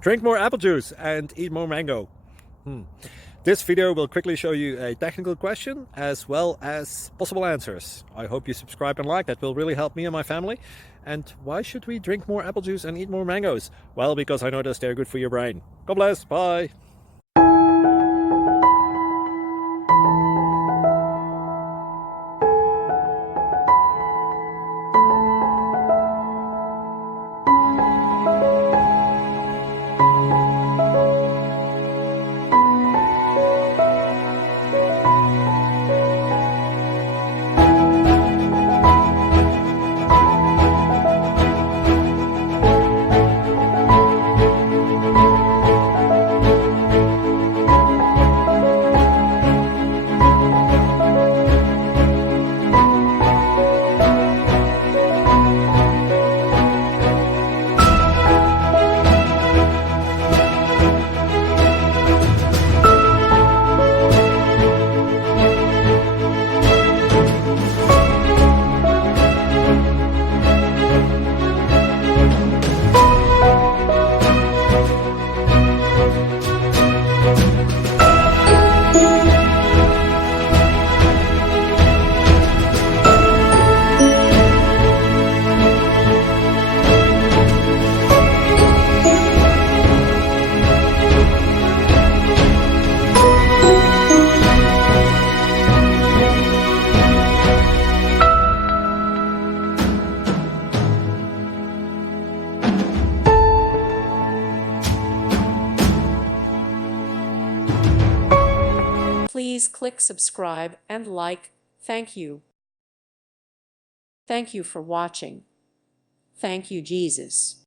Drink more apple juice and eat more mango. This video will quickly show you a technical question as well as possible answers. I hope you subscribe and like, that will really help me and my family. And why should we drink more apple juice and eat more mangoes? Well, because I noticed they're good for your brain. God bless, bye. Please click subscribe and like. Thank you. Thank you for watching. Thank you, Jesus.